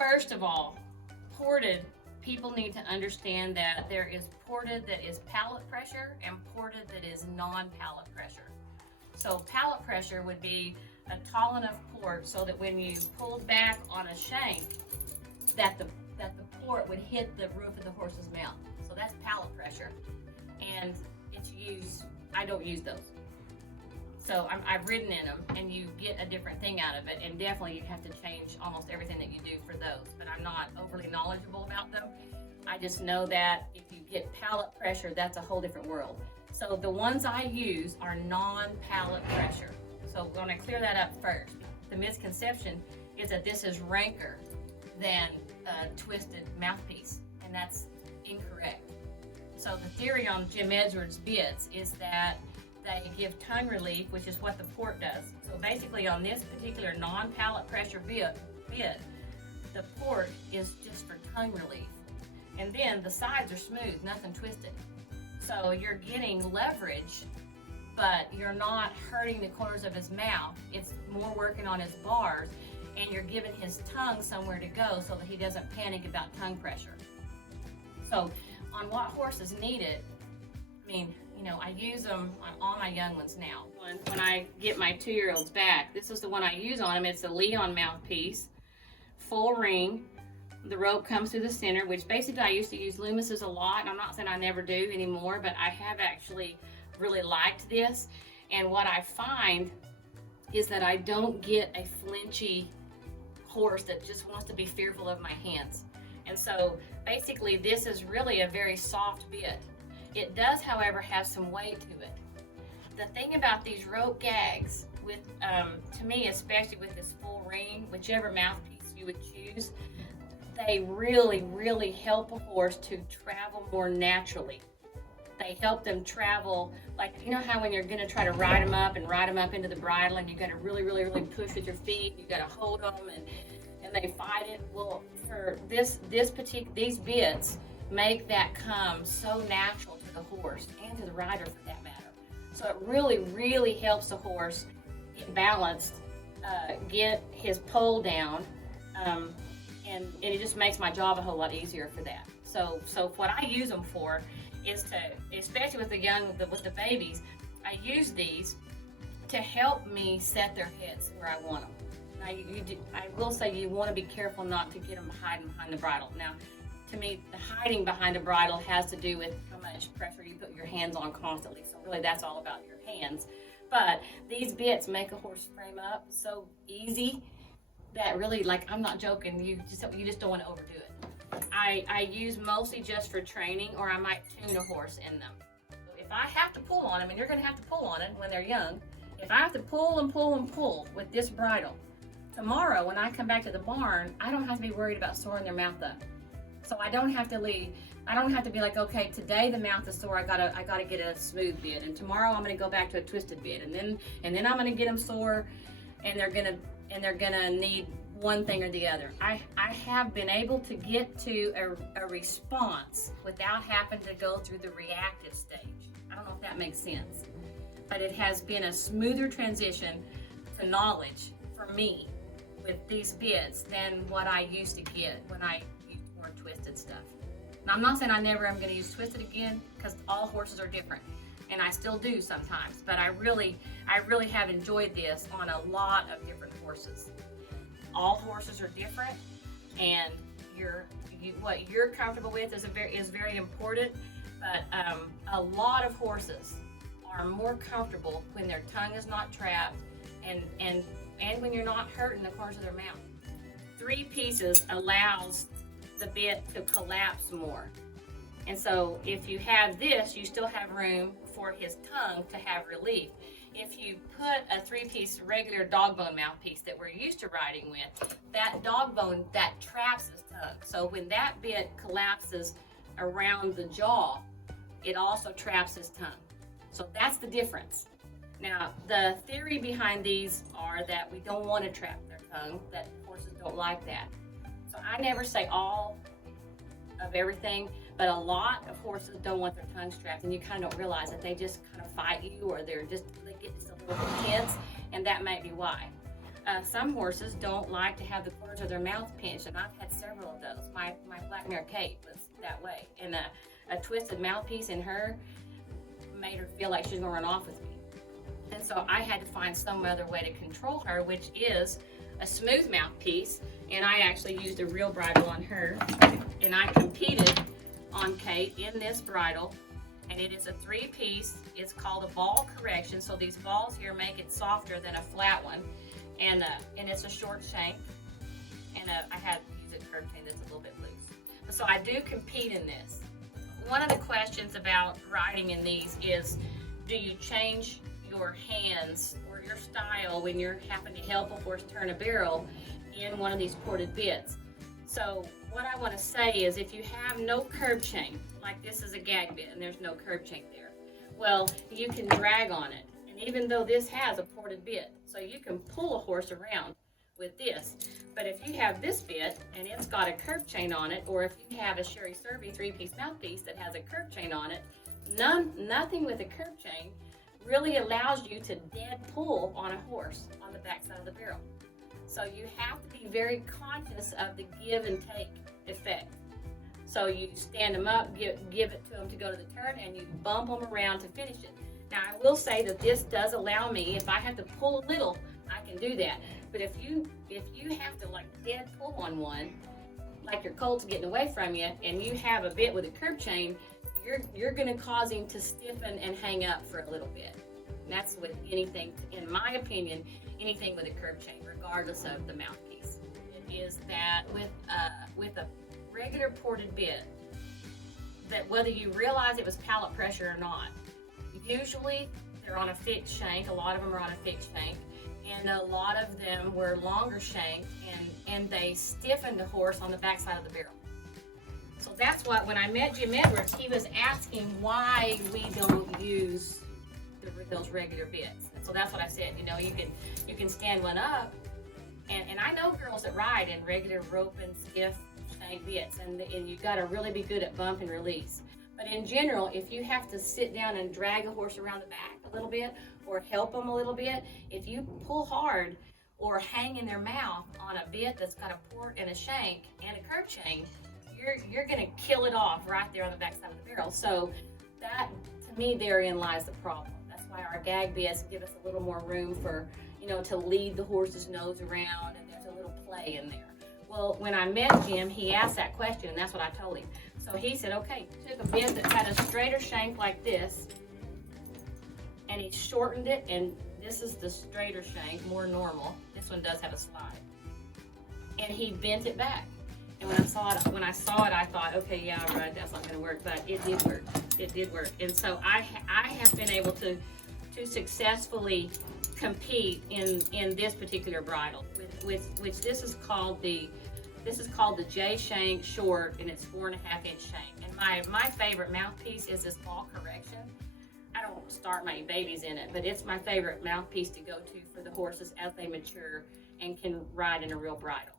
First of all, ported, people need to understand that there is ported that is palate pressure and ported that is non-palate pressure. So palate pressure would be a tall enough port so that when you pulled back on a shank, that the port would hit the roof of the horse's mouth. So that's palate pressure. And it's used, I don't use those. So I've ridden in them, and you get a different thing out of it, and definitely you have to change almost everything that you do for those, but I'm not overly knowledgeable about them. I just know that if you get palate pressure, that's a whole different world. So the ones I use are non-palate pressure. So we're going to clear that up first. The misconception is that this is ranker than a twisted mouthpiece, and that's incorrect. So the theory on Jim Edwards' bits is that they give tongue relief, which is what the port does. So basically on this particular non-palate pressure bit, the port is just for tongue relief. And then the sides are smooth, nothing twisted. So you're getting leverage, but you're not hurting the corners of his mouth. It's more working on his bars, and you're giving his tongue somewhere to go so that he doesn't panic about tongue pressure. So on what horses need it, I mean, you know, I use them on all my young ones now. When I get my 2-year-olds back, this is the one I use on them. It's a Leon mouthpiece, full ring. The rope comes through the center, which basically I used to use Loomis's a lot. I'm not saying I never do anymore, but I have actually really liked this. And what I find is that I don't get a flinchy horse that just wants to be fearful of my hands. And so basically this is really a very soft bit. It does, however, have some weight to it. The thing about these rope gags, with to me, especially with this full ring, whichever mouthpiece you would choose, they really, really help a horse to travel more naturally. They help them travel, like, you know how when you're gonna try to ride them up and ride them up into the bridle, and you gotta really, really, really push with your feet, you gotta hold them, and they fight it. Well, for these bits make that come so natural to the horse and to the rider for that matter. So it really, really helps the horse get balanced, get his pole down, and it just makes my job a whole lot easier for that. So what I use them for is to, especially with the babies, I use these to help me set their heads where I want them. Now I will say you want to be careful not to get them hiding behind the bridle. Now, to me, the hiding behind the bridle has to do with how much pressure you put your hands on constantly. So really that's all about your hands. But these bits make a horse frame up so easy that really, like, I'm not joking, you just don't want to overdo it. I use mostly just for training, or I might tune a horse in them. If I have to pull on them, and you're going to have to pull on it when they're young, if I have to pull and pull and pull with this bridle, tomorrow when I come back to the barn, I don't have to be worried about soring their mouth up. So I don't have to be like, okay, today the mouth is sore, I gotta get a smooth bit, and tomorrow I'm gonna go back to a twisted bit, and then I'm gonna get them sore, and they're gonna need one thing or the other. I have been able to get to a response without having to go through the reactive stage. I don't know if that makes sense, but it has been a smoother transition to knowledge for me with these bits than what I used to get when I used more twisted stuff. Now, I'm not saying I never am going to use twisted again, because all horses are different, and I still do sometimes, but I really have enjoyed this on a lot of different horses. All horses are different, and what you're comfortable with is very important, but a lot of horses are more comfortable when their tongue is not trapped and when you're not hurting the corners of their mouth. 3 pieces allows the bit to collapse more. And so if you have this, you still have room for his tongue to have relief. If you put a 3-piece regular dog bone mouthpiece that we're used to riding with, that dog bone, that traps his tongue. So when that bit collapses around the jaw, it also traps his tongue. So that's the difference. Now, the theory behind these are that we don't want to trap their tongue, that horses don't like that. So I never say all of everything, but a lot of horses don't want their tongue strapped, and you kind of don't realize that they just kind of fight you, or they get just a little tense, and that might be why. some horses don't like to have the corners of their mouth pinched, and I've had several of those. My black mare Kate was that way, and a twisted mouthpiece in her made her feel like she was gonna run off with me. And so I had to find some other way to control her, which is a smooth mouthpiece, and I actually used a real bridle on her, and I competed on Kate in this bridle, and it is a 3-piece. It's called a ball correction, so these balls here make it softer than a flat one, and it's a short shank, and I had to use a curb chain that's a little bit loose. So I do compete in this. One of the questions about riding in these is, do you change your hands or your style when you're having to help a horse turn a barrel in one of these ported bits? So what I want to say is, if you have no curb chain, like this is a gag bit and there's no curb chain there, well, you can drag on it. And even though this has a ported bit, so you can pull a horse around with this. But if you have this bit and it's got a curb chain on it, or if you have a Sherry Serby 3-piece mouthpiece that has a curb chain on it, nothing with a curb chain really allows you to dead pull on a horse on the backside of the barrel. So you have to be very conscious of the give and take effect. So you stand them up, give it to them to go to the turn, and you bump them around to finish it. Now I will say that this does allow me, if I have to pull a little, I can do that. But if you have to like dead pull on one, like your colt's getting away from you, and you have a bit with a curb chain, you're going to cause him to stiffen and hang up for a little bit. And that's with anything, in my opinion, anything with a curb chain, regardless of the mouthpiece. It is that with a regular ported bit, that whether you realize it was pallet pressure or not, usually they're on a fixed shank. A lot of them are on a fixed shank, and a lot of them were longer shank, and they stiffened the horse on the backside of the barrel. So that's what, when I met Jim Edwards, he was asking why we don't use those regular bits. And so that's what I said. You know, you can stand one up, and I know girls that ride in regular rope and stiff shank bits, and you got to really be good at bump and release. But in general, if you have to sit down and drag a horse around the back a little bit, or help them a little bit, if you pull hard or hang in their mouth on a bit that's got a port and a shank and a curb chain, you're going to kill it off right there on the backside of the barrel. So that, to me, therein lies the problem. That's why our gag bits give us a little more room for, you know, to lead the horse's nose around, and there's a little play in there. Well, when I met Jim, he asked that question, and that's what I told him. So he said, okay, took a bit that had a straighter shank like this, and he shortened it, and this is the straighter shank, more normal. This one does have a slide. And he bent it back. And when I saw it, I thought, okay, yeah, right, that's not going to work, but it did work. It did work. And so I have been able to successfully compete in this particular bridle, which this is called the J shank short, and it's 4.5-inch shank. And my favorite mouthpiece is this ball correction. I don't start my babies in it, but it's my favorite mouthpiece to go to for the horses as they mature and can ride in a real bridle.